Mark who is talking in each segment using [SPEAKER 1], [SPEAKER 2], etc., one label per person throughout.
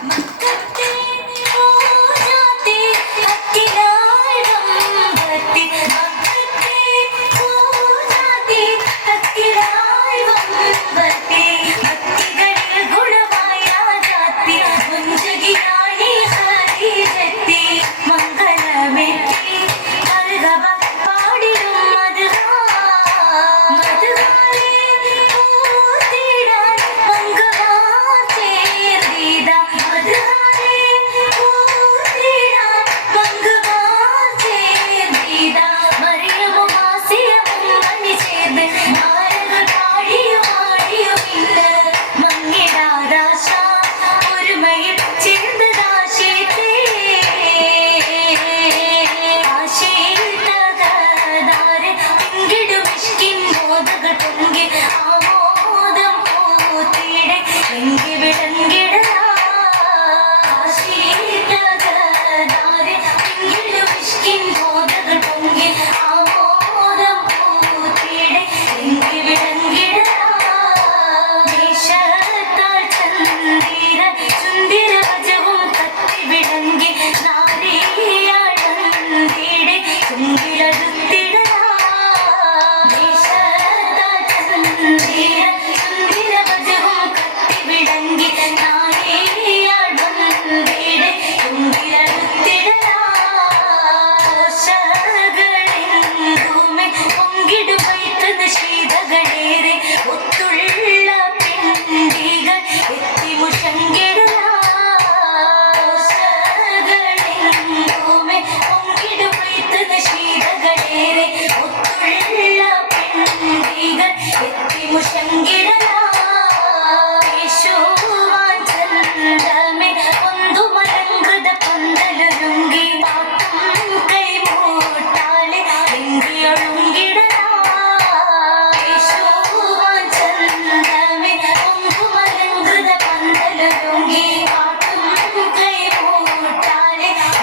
[SPEAKER 1] Thank you.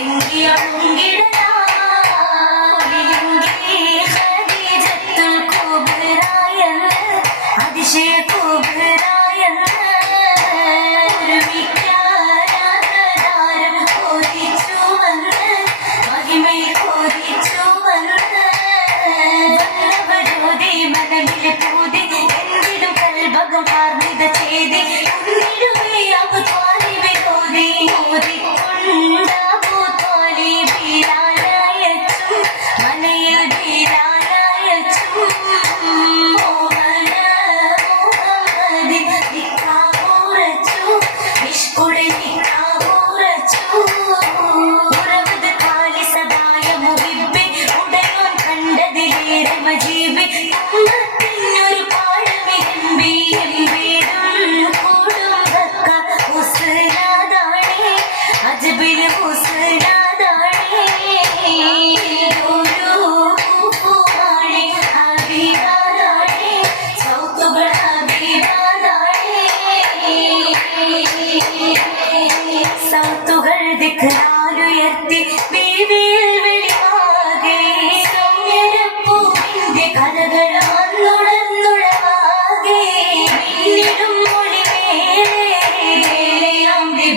[SPEAKER 1] India, India.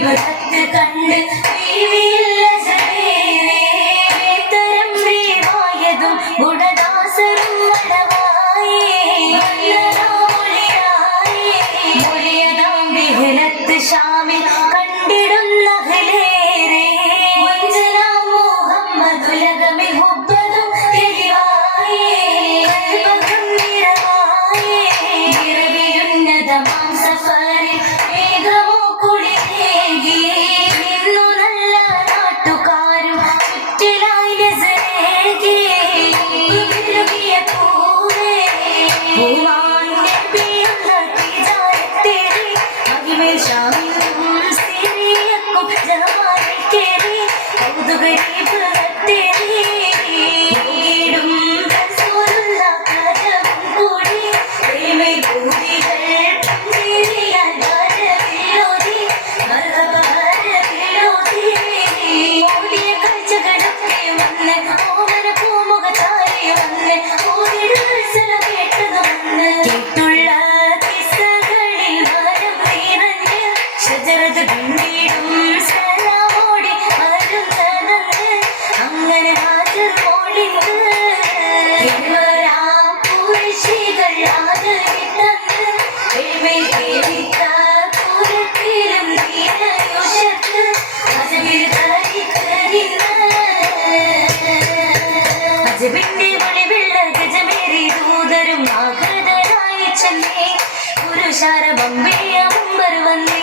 [SPEAKER 1] വിഭവത്ത് കണ്ട് ബീവിയിൽ അജബിന്റെ ഒളിവിള്ള ഗജമേറി ദൂതരും ആകൃതരായി ചെന്നേ. പുരുഷാര ബമ്പിയ മുമ്പർ വന്നേ.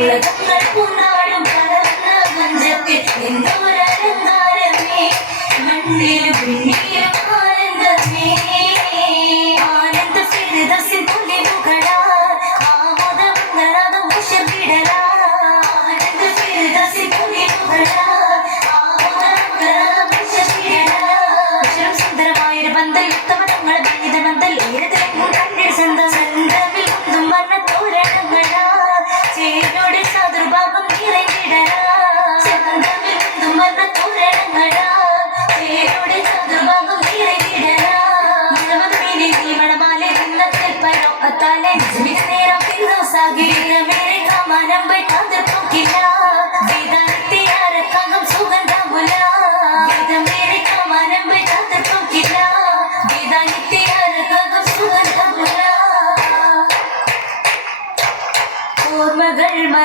[SPEAKER 1] ഉലകങ്ങൾ പൂനാടും പരന്ന ഗുഞ്ചത്തിൽ എന്തോരലങ്കാരമേ മണ്ണിലും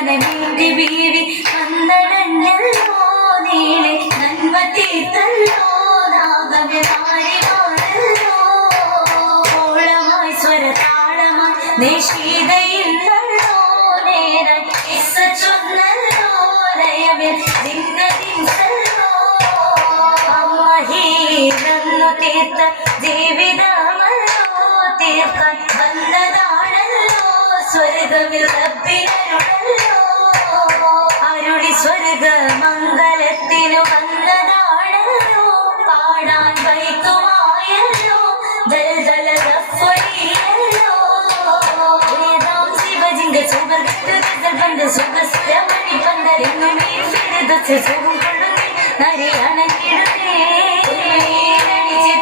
[SPEAKER 1] മനമേന്തി വീവി വന്നടഞ്ഞല്ലോ നീളെ നന്മ തീർത്തല്ലോ നാഗമേ മാറിമാറല്ലോ ഓളമായി സ്വരതാളമായി നിശീതയില്ലല്ലോ നേരം ഇസ ചൊന്നല്ലോ ലയമിൽ ദിങ്ങതിൻസല്ലോ അമ്മഹീരന്നു തീർത്ത ജീവിതമല്ലോ തീർക്കാൻ വന്നതാണല്ലോ. സ്വർഗമിൽ റബ്ബിനരുളല്ലോ അരുളി സ്വർഗ മംഗളത്തിനു വന്നതാണല്ലോ. പാടാൻ വൈക്കുമായല്ലോ ദൽദല റഫ്വലിയല്ലോ വേദാം ശിവജിന്റെ സുഖത്തിൽ ബന്ധ സുഖസ്വരമണി പന്തരെങ്ങുമേ ഫിരദസ് സുഖം കൊള്ളുന്നേ. നരയണക്കിടുന്നേ പുതുമയിൽ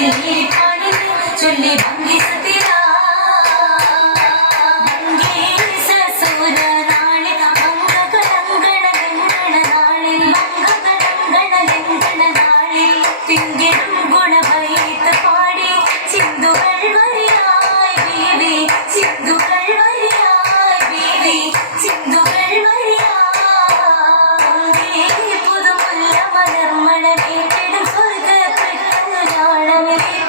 [SPEAKER 1] நீ பாடுது சொல்லி வாங்கி Come on,